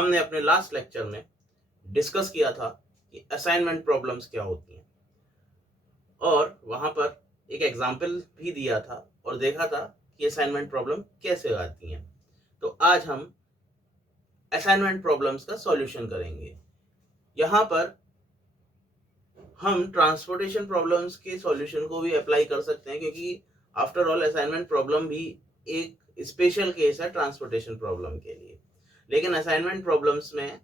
हमने अपने last lecture में डिस्कस किया था कि असाइनमेंट प्रॉब्लम्स क्या होती हैं और वहां पर एक एग्जाम्पल भी दिया था और देखा था कि असाइनमेंट प्रॉब्लम कैसे आती हैं। तो आज हम असाइनमेंट प्रॉब्लम्स का सॉल्यूशन करेंगे। यहाँ पर हम ट्रांसपोर्टेशन प्रॉब्लम्स के सॉल्यूशन को भी अप्लाई कर सकते हैं, क्योंकि आफ्टर ऑल असाइनमेंट प्रॉब्लम भी एक स्पेशल केस है ट्रांसपोर्टेशन प्रॉब्लम के लिए। लेकिन असाइनमेंट प्रॉब्लम्स में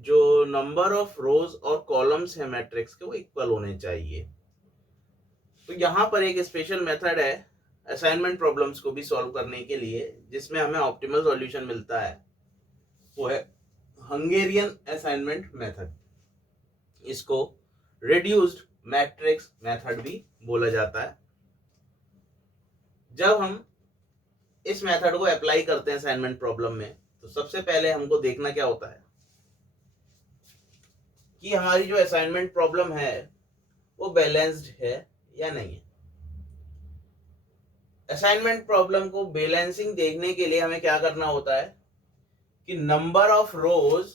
जो नंबर ऑफ रोज और कॉलम्स है मैट्रिक्स के वो इक्वल होने चाहिए। तो यहाँ पर एक स्पेशल मेथड है असाइनमेंट प्रॉब्लम्स को भी सॉल्व करने के लिए, जिसमें हमें ऑप्टिमल सॉल्यूशन मिलता है। वो है हंगेरियन असाइनमेंट मेथड। इसको रिड्यूस्ड मैट्रिक्स मेथड भी बोला जाता है। जब हम इस मेथड को अप्लाई करते हैं असाइनमेंट प्रॉब्लम में, तो सबसे पहले हमको देखना क्या होता है कि हमारी जो असाइनमेंट प्रॉब्लम है वो बैलेंस्ड है या नहीं है। असाइनमेंट प्रॉब्लम को बैलेंसिंग देखने के लिए हमें क्या करना होता है कि number of rows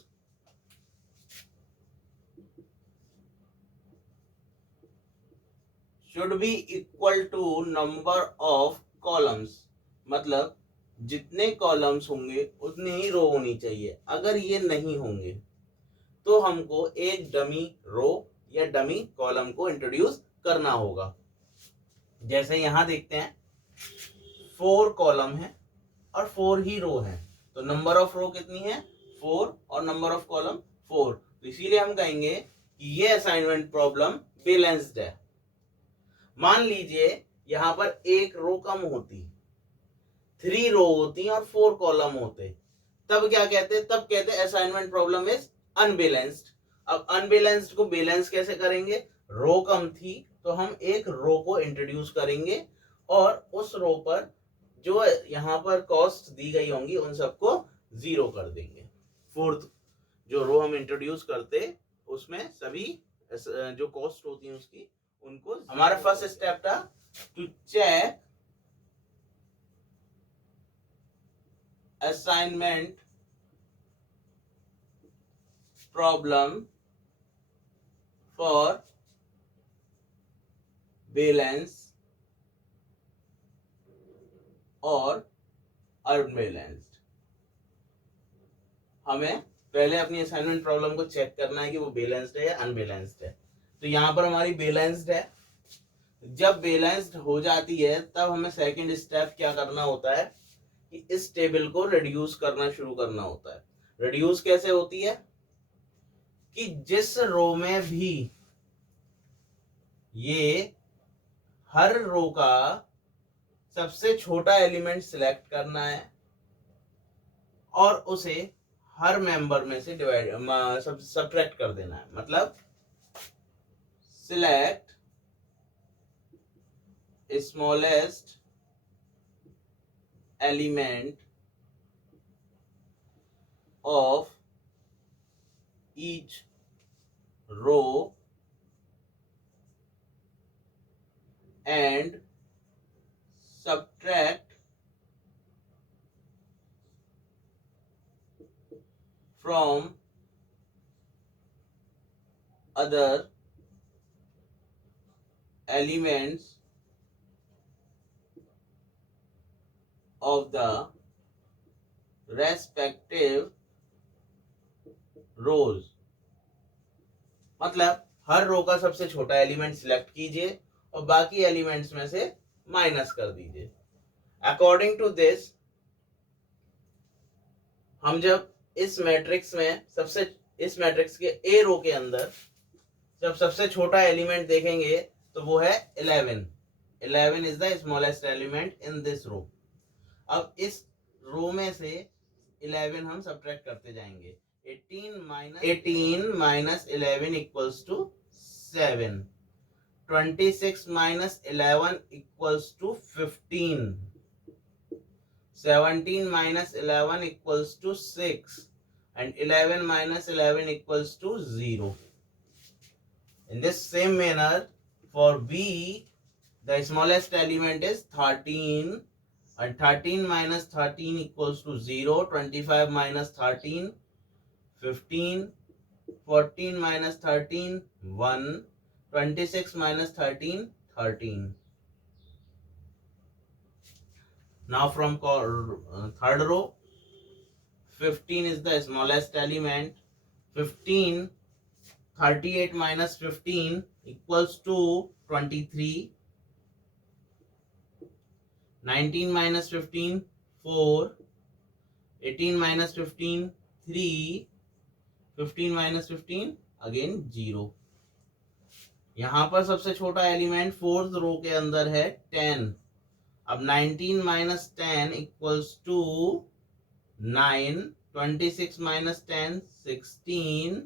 should be equal to number of columns, मतलब जितने कॉलम्स होंगे उतनी ही रो होनी चाहिए। अगर ये नहीं होंगे तो हमको एक डमी रो या डमी कॉलम को इंट्रोड्यूस करना होगा। जैसे यहां देखते हैं 4 कॉलम है और 4 ही रो है, तो नंबर ऑफ रो कितनी है 4 और नंबर ऑफ कॉलम 4। तो इसीलिए हम कहेंगे कि ये असाइनमेंट प्रॉब्लम बैलेंस्ड है। मान लीजिए यहां पर एक रो कम होती, 3 रो होती और 4 कॉलम होते, तब क्या कहते? तब कहते असाइनमेंट प्रॉब्लम इज अनबैलेंस्ड। अब अनबैलेंस्ड को बैलेंस कैसे करेंगे? रो कम थी तो हम एक रो को इंट्रोड्यूस करेंगे और उस रो पर जो यहाँ पर कॉस्ट दी गई होंगी उन सबको 0 कर देंगे। फोर्थ जो रो हम इंट्रोड्यूस करते उसमें सभी जो कॉस्ट होती है उसकी उनको, हमारा फर्स्ट स्टेप था to check assignment problem for balance और अनबैलेंस्ड। हमें पहले अपनी असाइनमेंट प्रॉब्लम को चेक करना है कि वो बैलेंस्ड है या अनबैलेंस्ड है। तो यहाँ पर हमारी बैलेंस्ड है। जब बैलेंस्ड हो जाती है तब हमें सेकंड स्टेप क्या करना होता है कि इस टेबल को रिड्यूस करना शुरू करना होता है। रिड्यूस कैसे होती है कि जिस रो में भी ये हर रो का सबसे छोटा एलिमेंट सिलेक्ट करना है और उसे हर मेंबर में से डिवाइड सब्ट्रैक्ट कर देना है। मतलब select smallest element of each row and subtract from other elements of the respective rows। मतलब हर रो का सबसे छोटा एलिमेंट सिलेक्ट कीजिए और बाकी एलिमेंट्स में से माइनस कर दीजिए। अकॉर्डिंग टू दिस हम जब इस मैट्रिक्स के ए रो के अंदर जब सबसे छोटा एलिमेंट देखेंगे तो वो है 11। 11 is the smallest element in this row. अब इस रो में से 11 हम सब्ट्रैक्ट करते जाएंगे। 18 minus 11 equals to 7। 26 minus 11 equals to 15। 17 minus 11 equals to 6 and 11 minus 11 equals to 0. In this same manner, for B, the smallest element is 13 and 13 minus 13 equals to 0. 25 minus 13 15, 14 minus 13, 1, 26 minus 13, 13. Now from third row, 15 is the smallest element. 15, 38 minus 15 equals to 23. 19 minus 15, 4. 18 minus 15, 3. 15 minus 15 again 0. यहां पर सबसे छोटा element fourth row के अंदर है 10. अब 19 minus 10 equals to 9. 26 minus 10 16.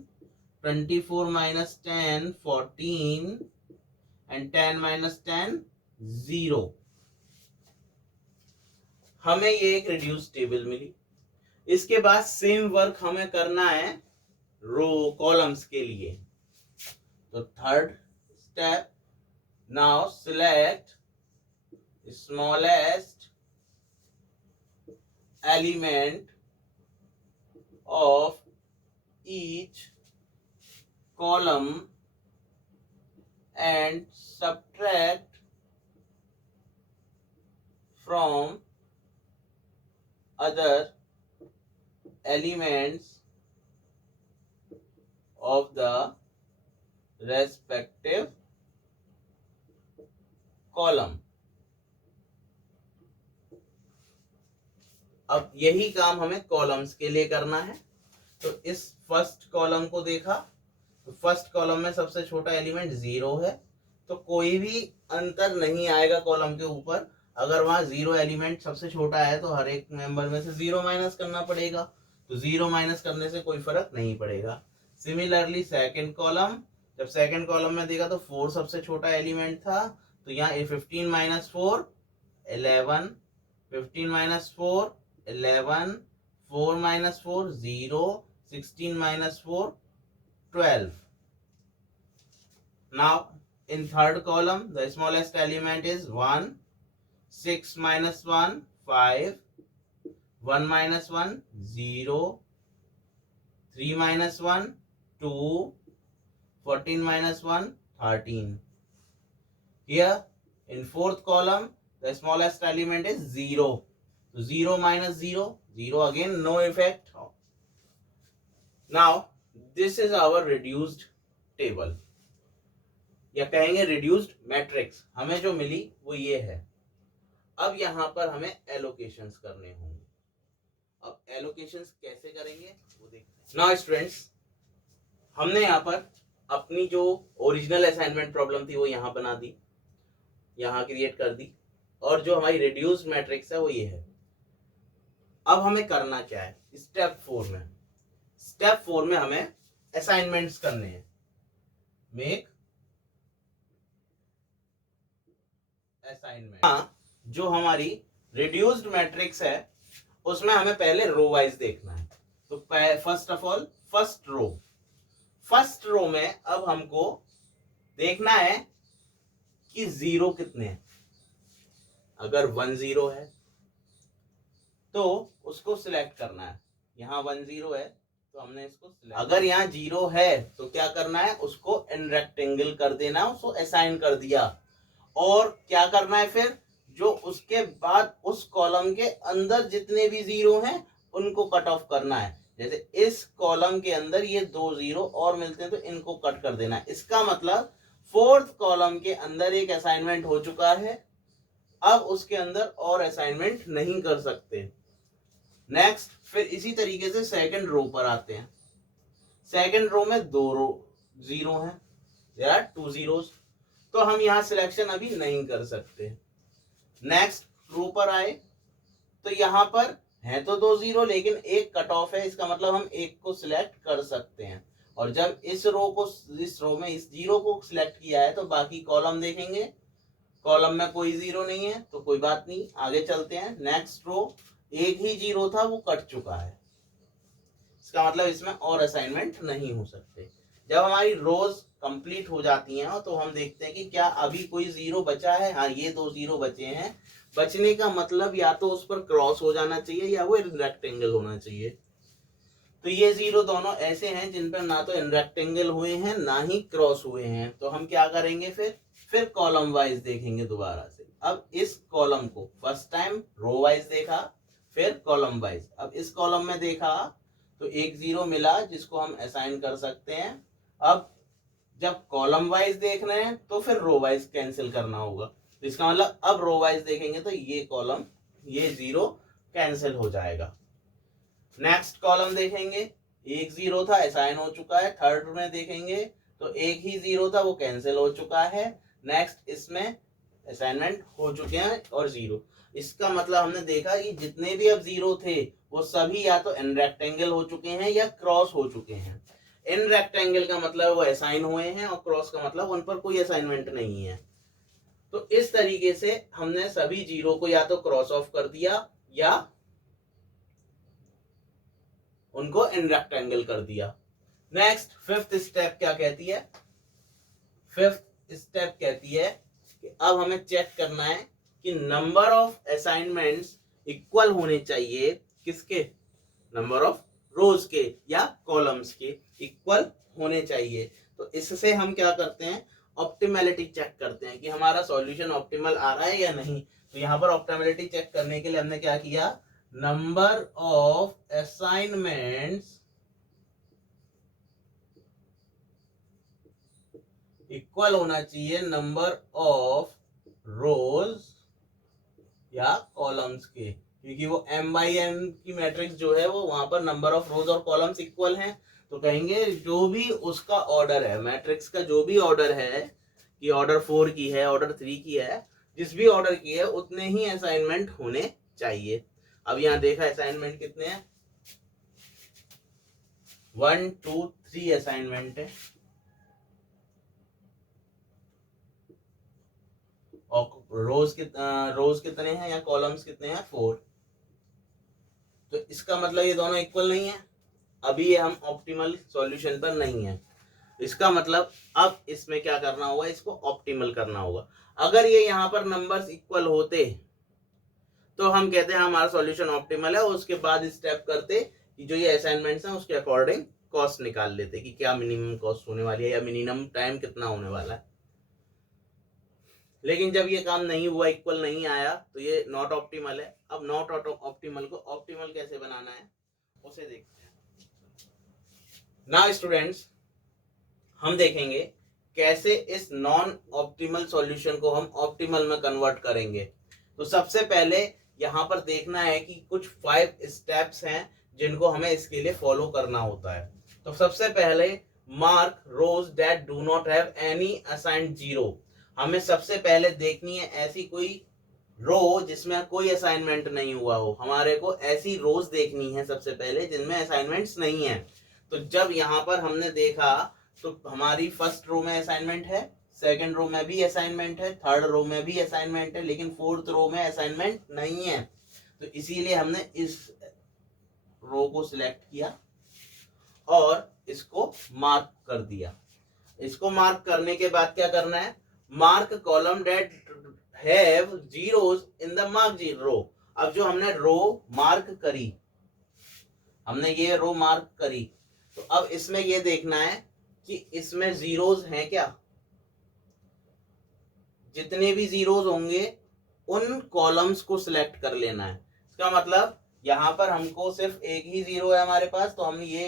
24 minus 10 14 and 10 minus 10 0. हमें ये एक रिड्यूस टेबल मिली. इसके बाद सेम वर्क हमें करना है रो कॉलम्स के लिए. तो third step, now select smallest element of each column and subtract from other elements of the respective column. अब यही काम हमें कॉलम्स के लिए करना है. तो इस फर्स्ट कॉलम को देखा तो फर्स्ट कॉलम में सबसे छोटा एलिमेंट 0 है, तो कोई भी अंतर नहीं आएगा कॉलम के ऊपर. अगर वहां 0 एलिमेंट सबसे छोटा है तो हर एक मेंबर में से 0 माइनस करना पड़ेगा. तो 0 माइनस करने से कोई फर्क नहीं पड़ेगा. सिमिलरली सेकंड कॉलम, जब सेकंड कॉलम में देखा तो 4 सबसे छोटा एलिमेंट था, तो यहाँ 15 minus 4 11. 15 minus 4 11. 4 minus 4 0. 16 minus 4 12. Now in third column the smallest element is 1. 6 minus 1 5. 1 minus 1 0. 3 minus 1 2. 14 minus 1 13. Here in fourth column the smallest element is 0. So 0 minus 0 0, again no effect. Now this is our reduced table, या कहेंगे reduced matrix. हमें जो मिली वो ये है. अब यहाँ पर हमें एलोकेशंस करने होंगे. अब एलोकेशंस कैसे करेंगे वो देखते हैं. नाउ स्टूडेंट्स, हमने यहाँ पर अपनी जो ओरिजिनल असाइनमेंट प्रॉब्लम थी वो यहाँ बना दी, यहाँ क्रिएट कर दी, और जो हमारी रिड्यूस्ड मैट्रिक्स है वो ये है. अब हमें करना क्या है स्टेप 4 में हमें असाइनमेंट्स करने हैं. Make assignment. जो हमारी रिड्यूस्ड मैट्रिक्स है उसमें हमें पहले रो वाइज देखना है. तो first of all first row में अब हमको देखना है कि 0 कितने हैं. अगर 1 0 है तो उसको सिलेक्ट करना है. यहाँ 1 0 है तो हमने इसको सिलेक्ट. अगर यहाँ 0 है तो क्या करना है, उसको इन रेक्टेंगल कर देना, उसको असाइन कर दिया. और क्या करना है फिर, जो उसके बाद उस कॉलम के अंदर जितने भी 0 हैं उनको कट ऑफ करना है. जैसे इस कॉलम के अंदर ये 2 0 और मिलते हैं तो इनको कट कर देना है. इसका मतलब फोर्थ कॉलम के अंदर एक असाइनमेंट हो चुका है, अब उसके अंदर और असाइनमेंट नहीं कर सकते. नेक्स्ट फिर इसी तरीके से सेकंड रो पर आते हैं. सेकंड रो में 2 0 हैं, देयर आर 2 zeros, तो हम यहाँ सिलेक्शन अभी नहीं कर सकते. नेक्स्ट रो पर आए तो यहाँ पर है तो 2 0 लेकिन एक कट ऑफ है, इसका मतलब हम एक को सिलेक्ट कर सकते हैं. और जब इस रो में इस 0 को सिलेक्ट किया है तो बाकी कॉलम देखेंगे, कॉलम में कोई 0 नहीं है तो कोई बात नहीं, आगे चलते हैं. नेक्स्ट रो एक ही 0 था वो कट चुका है, इसका मतलब इसमें और असाइनमेंट नहीं हो सकते. जब हमारी रोज कंप्लीट हो जाती हैं तो हम देखते हैं कि क्या अभी कोई 0 बचा है. हाँ, ये 2 0 बचे हैं. बचने का मतलब या तो उस पर क्रॉस हो जाना चाहिए या वो रेक्टेंगल होना चाहिए. तो ये जीरो दोनों ऐसे हैं जिन पर ना तो इन रेक्टेंगल हुए हैं ना ही क्रॉस हुए हैं, तो हम क्या करेंगे फिर कॉलम वाइज देखेंगे दोबारा से। अब इस कॉलम को फर्स्ट टाइम रो वाइज देखा, फिर कॉलम वाइज। अब इस कॉलम में देखा तो एक जीरो मिला जिसको हम असाइन कर सकते हैं। अब जब कॉलम वाइज देख रहे हैं तो फिर रो वाइज कैंसिल करना होगा, तो इसका मतलब अब रो वाइज देखेंगे तो ये कॉलम, ये जीरो कैंसिल हो जाएगा। नेक्स्ट कॉलम देखेंगे, एक जीरो था असाइन हो चुका है। थर्ड में देखेंगे तो एक ही जीरो था वो कैंसिल हो चुका है। नेक्स्ट इसमें असाइनमेंट हो चुके हैं और जीरो। इसका मतलब हमने देखा कि जितने भी अब जीरो थे वो सभी या तो इन रेक्टेंगल हो चुके हैं या क्रॉस हो चुके हैं। इन रेक्टेंगल का मतलब वो असाइन हुए हैं और क्रॉस का मतलब उन पर कोई असाइनमेंट नहीं है। तो इस तरीके से हमने सभी जीरो को या तो क्रॉस ऑफ कर दिया या उनको इन रेक्टेंगल कर दिया। नेक्स्ट फिफ्थ स्टेप क्या कहती है? फिफ्थ स्टेप कहती है कि अब हमें चेक करना है कि नंबर ऑफ असाइनमेंट्स इक्वल होने चाहिए किसके? नंबर ऑफ रोज के या कॉलम्स के इक्वल होने चाहिए। तो इससे हम क्या करते हैं? ऑप्टिमैलिटी चेक करते हैं कि हमारा सॉल्यूशन ऑप्टिमल आ रहा है या नहीं। तो यहाँ पर ऑप्टिमैलिटी चेक करने के लिए हमने क्या किया? नंबर ऑफ असाइनमेंट्स इक्वल होना चाहिए नंबर ऑफ रोज या कॉलम्स के, क्योंकि वो m/n की मैट्रिक्स जो है वो वहां पर नंबर ऑफ रोज और कॉलम्स इक्वल हैं। तो कहेंगे जो भी उसका ऑर्डर है, मैट्रिक्स का जो भी ऑर्डर है, कि ऑर्डर 4 की है, ऑर्डर 3 की है, जिस भी ऑर्डर की है उतने ही असाइनमेंट होने चाहिए। अब यहाँ देखा असाइनमेंट कितने हैं? 1 2 3 असाइनमेंट है और रोज कितने हैं या कॉलम्स कितने हैं? 4। तो इसका मतलब ये दोनों इक्वल नहीं है। अभी ये हम ऑप्टिमल सॉल्यूशन पर नहीं है। इसका मतलब अब इसमें क्या करना होगा? इसको ऑप्टिमल करना होगा। अगर ये यहाँ पर नंबर्स इक्वल होते तो हम कहते हैं हमारा सॉल्यूशन ऑप्टिमल है, और उसके बाद स्टेप करते कि जो ये असाइनमेंट्स हैं उसके अकॉर्डिंग कॉस्ट निकाल लेते कि क्या मिनिमम कॉस्ट होने वाली है या मिनिमम टाइम कितना होने वाला है। लेकिन जब ये काम नहीं हुआ, इक्वल नहीं आया, तो ये नॉट ऑप्टिमल है। अब नॉट ऑप्टिमल को ऑप्टिमल कैसे बनाना है उसे देखते हैं। नाउ स्टूडेंट्स, हम देखेंगे कैसे इस नॉन ऑप्टिमल सॉल्यूशन को हम ऑप्टिमल में कन्वर्ट करेंगे। तो सबसे पहले यहाँ पर देखना है कि कुछ 5 स्टेप्स हैं जिनको हमें इसके लिए फॉलो करना होता है। तो सबसे पहले mark rows that do not have any assigned zero. हमें सबसे पहले देखनी है ऐसी कोई रो जिसमें कोई असाइनमेंट नहीं हुआ हो। हमारे को ऐसी रोज देखनी है सबसे पहले जिनमें असाइनमेंट्स नहीं है। तो जब यहाँ पर हमने देखा तो हमारी फर्स्ट रो में असाइनमेंट है, सेकंड रो में भी असाइनमेंट है, थर्ड रो में भी असाइनमेंट है, लेकिन फोर्थ रो में असाइनमेंट नहीं है। तो इसीलिए हमने इस रो को सिलेक्ट किया और इसको मार्क कर दिया। इसको मार्क करने के बाद क्या करना है? Mark column that have zeros in the mark row. अब जो हमने रो मार्क करी, हमने ये रो मार्क करी, तो अब इसमें ये देखना है कि इसमें जीरोस हैं क्या। जितने भी जीरोस होंगे उन कॉलम्स को सिलेक्ट कर लेना है। इसका मतलब यहाँ पर हमको सिर्फ एक ही जीरो है हमारे पास, तो हम ये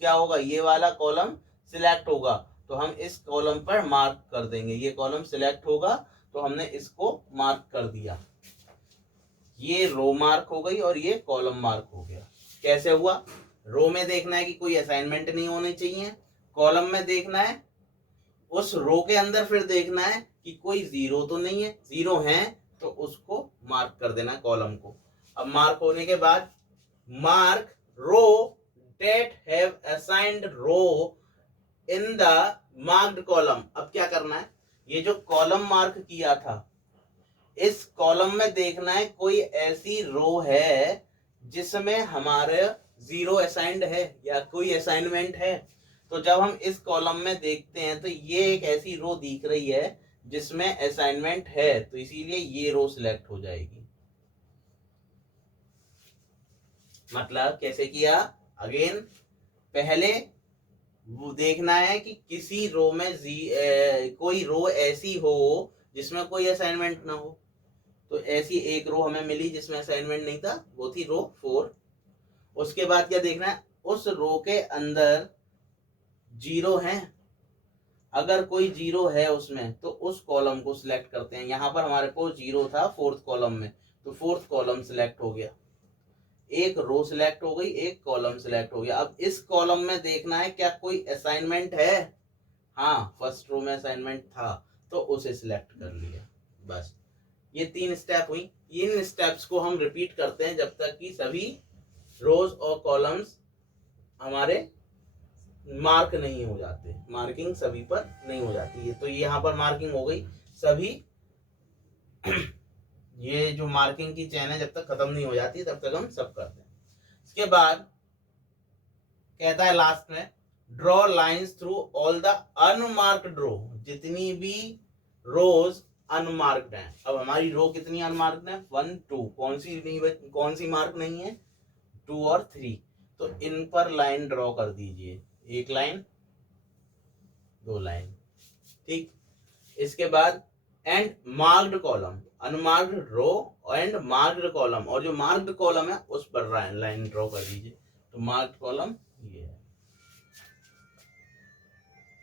क्या होगा? ये वाला कॉलम सिलेक्ट होगा, तो हम इस कॉलम पर मार्क कर देंगे। ये कॉलम सिलेक्ट होगा तो हमने इसको मार्क कर दिया। ये रो मार्क हो गई और ये कॉलम मार्क हो गया। कैसे हुआ? रो में देखना है कि कोई असाइनमेंट नहीं होने चाहिए, कॉलम में देखना है, उस रो के अंदर फिर देखना है कि कोई जीरो तो नहीं है। जीरो है तो उसको मार्क कर देना कॉलम को। अब मार्क होने के बाद mark row that have assigned row in the marked column. अब क्या करना है? ये जो कॉलम मार्क किया था इस कॉलम में देखना है कोई ऐसी रो है जिसमें हमारे जीरो असाइंड है या कोई असाइनमेंट है। तो जब हम इस कॉलम में देखते हैं तो ये एक ऐसी रो दिख रही है जिसमें असाइनमेंट है, तो इसीलिए ये रो सिलेक्ट हो जाएगी। मतलब कैसे किया? अगेन पहले वो देखना है कि किसी रो में कोई रो ऐसी हो जिसमें कोई असाइनमेंट ना हो। तो ऐसी एक रो हमें मिली जिसमें असाइनमेंट नहीं था, वो थी रो 4। उसके बाद क्या देखना है, उस रो के अंदर जीरो है, अगर कोई जीरो है उसमें तो उस कॉलम को सिलेक्ट करते हैं। यहाँ पर हमारे को जीरो था फोर्थ कॉलम में, तो फोर्थ कॉलम सिलेक्ट हो गया, एक रो सिलेक्ट हो गई, एक कॉलम सिलेक्ट हो गया। अब इस कॉलम में देखना है क्या कोई असाइनमेंट है, हाँ फर्स्ट रो में असाइनमेंट था तो उसे सिलेक्ट कर लिया। बस ये 3 स्टेप हुई। इन स्टेप्स को हम रिपीट करते हैं जब तक कि सभी रोज और कॉलम्स हमारे मार्क नहीं हो जाते, मार्किंग सभी पर नहीं हो जाती है। तो ये यहाँ पर मार्किंग हो गई सभी ये जो मार्किंग की चेन है जब तक खत्म नहीं हो जाती तब तक हम सब करते हैं। इसके बाद कहता है लास्ट में, draw lines through all the unmarked row, जितनी भी रोज अनमार्क्ड हैं। अब हमारी रो कितनी अनमार्क्ड है, 1 2, कौन सी मार्क नहीं है, 2 और 3। तो इन पर लाइन ड्रॉ कर दीजिए, एक लाइन, 2 लाइन, ठीक। इसके बाद and marked column, unmarked row and marked column, और जो मार्क्ड कॉलम है उस पर लाइन ड्रॉ कर दीजिए। तो मार्क्ड कॉलम ये है,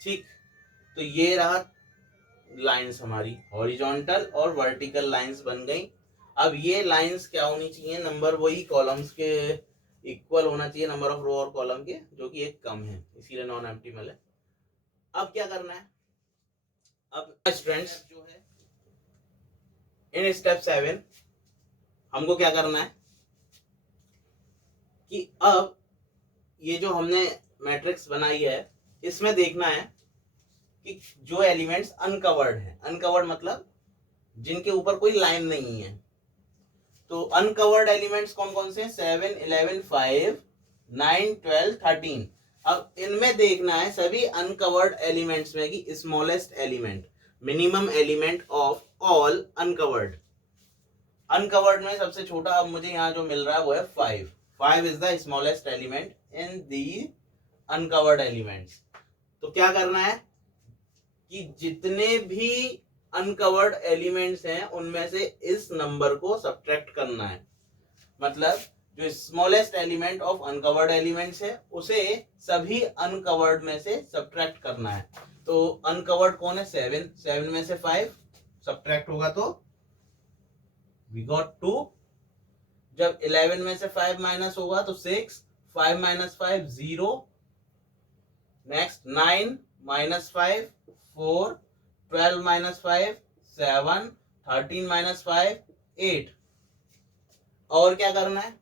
ठीक। तो ये रहा लाइंस हमारी हॉरिजॉन्टल और वर्टिकल लाइंस बन गई। अब ये लाइंस क्या होनी चाहिए, नंबर वही कॉलम्स के इक्वल होना चाहिए, नंबर ऑफ रो और कॉलम के, जो कि एक कम है, इसीलिए नॉन ऑप्टिमल है। अब क्या करना है, अब स्टूडेंट्स जो है इन स्टेप 7 हमको क्या करना है कि अब ये जो हमने मैट्रिक्स बनाई है इसमें देखना है कि जो एलिमेंट्स अनकवर्ड हैं, अनकवर्ड मतलब जिनके ऊपर कोई लाइन नहीं है, तो अनकवर्ड एलिमेंट्स कौन कौन से हैं, 7 11 5 9 12 13। अब इनमें देखना है सभी अनकवर्ड एलिमेंट्स में कि smallest element, minimum element of all uncovered, uncovered में सबसे छोटा अब मुझे यहाँ जो मिल रहा है वो है 5। 5 is the smallest element in the uncovered elements. तो क्या करना है कि जितने भी अनकवर्ड एलिमेंट्स हैं उनमें से इस नंबर को सब्ट्रैक्ट करना है, मतलब जो smallest element of uncovered elements है उसे सभी अनकवर्ड में से सब्ट्रैक्ट करना है। तो अनकवर्ड कौन है, 7, 7 में से 5 सब्ट्रैक्ट होगा तो वी गॉट 2। जब 11 में से 5 माइनस होगा तो 6, 5 minus 5 0, next 9 minus 5 4, 12 minus 5 7, 13 minus 5 8। और क्या करना है,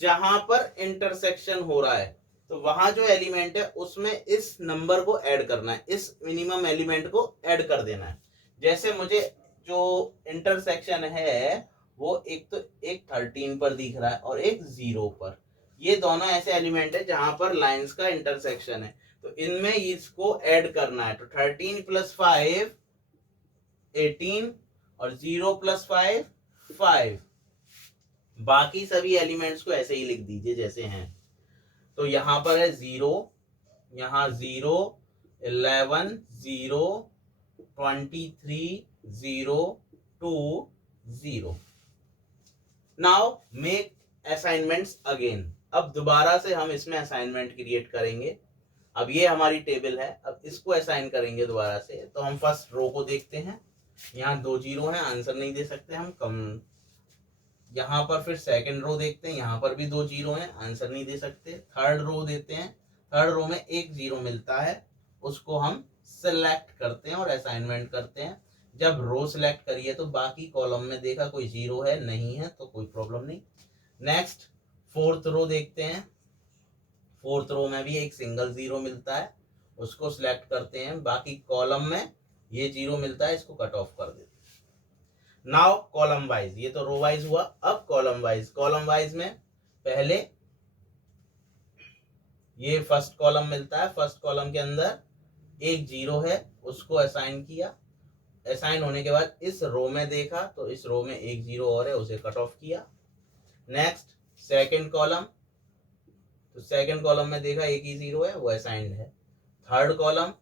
जहां पर इंटरसेक्शन हो रहा है तो वहां जो एलिमेंट है उसमें इस नंबर को ऐड करना है, इस मिनिमम एलिमेंट को ऐड कर देना है। जैसे मुझे जो इंटरसेक्शन है वो एक तो एक 13 पर दिख रहा है और एक 0 पर, ये दोनों ऐसे एलिमेंट है जहां पर लाइंस का इंटरसेक्शन है, तो इनमें इसको ऐड करना है। तो 13 प्लस 5 18 और 0 प्लस 5 5। बाकी सभी एलिमेंट्स को ऐसे ही लिख दीजिए जैसे हैं। तो यहां पर है 0, यहाँ 0 11 0 23 0 2 0। Now make assignments again. अब दोबारा से हम इसमें असाइनमेंट क्रिएट करेंगे। अब ये हमारी टेबल है, अब इसको असाइन करेंगे दोबारा से। तो हम फर्स्ट रो को देखते हैं, यहाँ 2 0 है, आंसर नहीं दे सकते हम, कम। यहाँ पर फिर सेकंड रो देखते हैं, यहाँ पर भी 2 0 है, आंसर नहीं दे सकते। थर्ड रो देते हैं, थर्ड रो में एक 0 मिलता है, उसको हम सिलेक्ट करते हैं और असाइनमेंट करते हैं। जब रो सिलेक्ट करिए तो बाकी कॉलम में देखा कोई 0 है, नहीं है तो कोई प्रॉब्लम नहीं। नेक्स्ट फोर्थ रो देखते हैं, फोर्थ रो में भी एक सिंगल 0 मिलता है, उसको सिलेक्ट करते हैं। बाकी कॉलम में ये 0 मिलता है, इसको कट ऑफ कर देते हैं। नाउ कॉलम वाइज, ये तो रो वाइज हुआ, अब कॉलम वाइज। कॉलम वाइज में पहले ये फर्स्ट कॉलम मिलता है, फर्स्ट कॉलम के अंदर एक 0 है, उसको असाइन किया। असाइन होने के बाद इस रो में देखा तो इस रो में एक 0 और है, उसे कट ऑफ किया। नेक्स्ट सेकंड कॉलम, तो सेकंड कॉलम में देखा एक ही जीरो है, वो असाइंड है। थर्ड कॉलम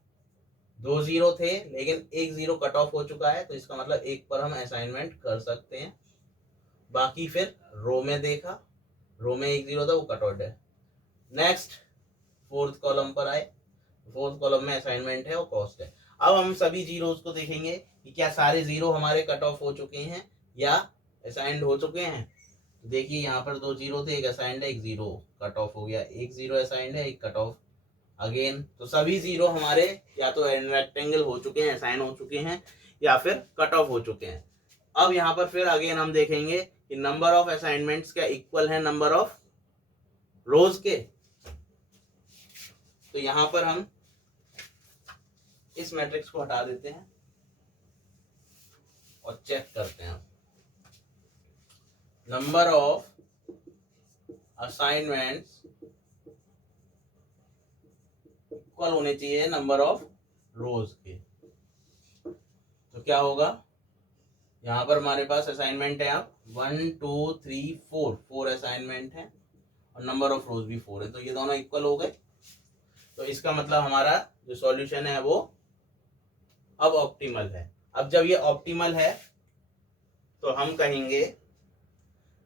2 जीरो थे लेकिन एक जीरो कट ऑफ हो चुका है, तो इसका मतलब एक पर हम असाइनमेंट कर सकते हैं। बाकी फिर रो में देखा, रो में एक जीरो था, वो कट ऑफ है। नेक्स्ट फोर्थ कॉलम पर आए, फोर्थ कॉलम में असाइनमेंट है और कॉस्ट है। अब हम सभी जीरोस को देखेंगे कि क्या सारे जीरो हमारे कट ऑफ हो चुके हैं या असाइंड हो चुके हैं। देखिए यहाँ पर 2 जीरो थे, एक असाइंड है, एक जीरो कट ऑफ हो गया, एक जीरो असाइंड है, एक कट ऑफ अगेन। तो सभी जीरो हमारे या तो रेक्टेंगल हो चुके हैं, असाइन हो चुके हैं, या फिर कट ऑफ हो चुके हैं। अब यहाँ पर फिर अगेन हम देखेंगे कि नंबर ऑफ असाइनमेंट्स क्या इक्वल है नंबर ऑफ रोज के। तो यहाँ पर हम इस मैट्रिक्स को हटा देते हैं और चेक करते हैं। नंबर ऑफ असाइनमेंट्स इक्वल होने चाहिए नंबर ऑफ रोज के। तो क्या होगा, यहाँ पर हमारे पास असाइनमेंट है अब 1 2 3 4, 4 असाइनमेंट है और नंबर ऑफ रोज भी 4 है, तो ये दोनों इक्वल हो गए। तो इसका मतलब हमारा जो सॉल्यूशन है वो अब ऑप्टिमल है। अब जब ये ऑप्टिमल है तो हम कहेंगे,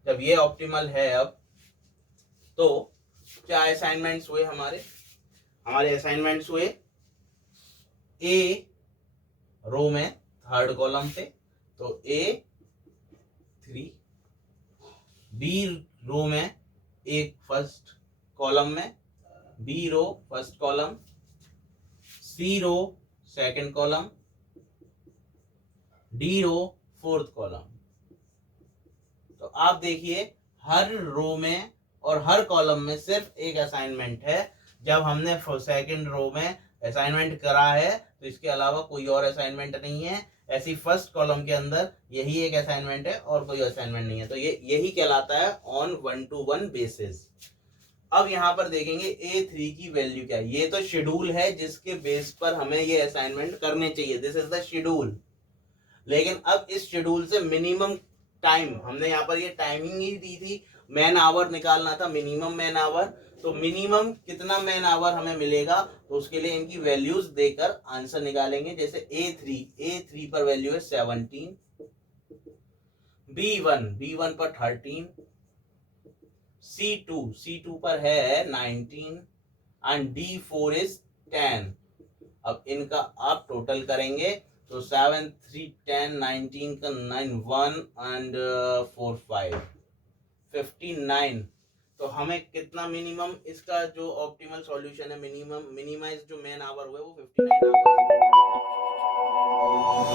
जब ये ऑप्टिमल है अब, तो क्या असाइनमेंट्स हुए हमारे असाइनमेंट्स हुए ए रो में थर्ड कॉलम पे, तो A3, बी रो में एक फर्स्ट कॉलम में, B row first column, C row second column, D row fourth column. तो आप देखिए हर रो में और हर कॉलम में सिर्फ एक असाइनमेंट है। जब हमने सेकंड रो में असाइनमेंट करा है तो इसके अलावा कोई और असाइनमेंट नहीं है। ऐसी फर्स्ट कॉलम के अंदर यही एक असाइनमेंट है और कोई असाइनमेंट नहीं है, तो ये यही कहलाता है ऑन 1-to-1 बेसिस। अब यहाँ पर देखेंगे A3 की वैल्यू क्या है। ये तो शेड्यूल है जिसके बेस पर हमें ये असाइनमेंट करने चाहिए, दिस इज द शेड्यूल। लेकिन अब इस शेड्यूल से मिनिमम टाइम, हमने यहाँ पर ये टाइमिंग ही दी थी, मैन आवर निकालना था, मिनिमम मैन आवर। तो मिनिमम कितना मैन आवर हमें मिलेगा, तो उसके लिए इनकी वैल्यूज देकर आंसर निकालेंगे। जैसे A3 पर वैल्यू है 17, B1 पर 13, C2 पर है 19 एंड D4 इज 10। अब इनका आप टोटल करेंगे तो 7 3 10 19 का 9 1 एंड 4 5 59। तो हमें कितना मिनिमम, इसका जो ऑप्टिमल सॉल्यूशन है, मिनिमाइज जो मैन आवर हुआ है वो 59 आवर।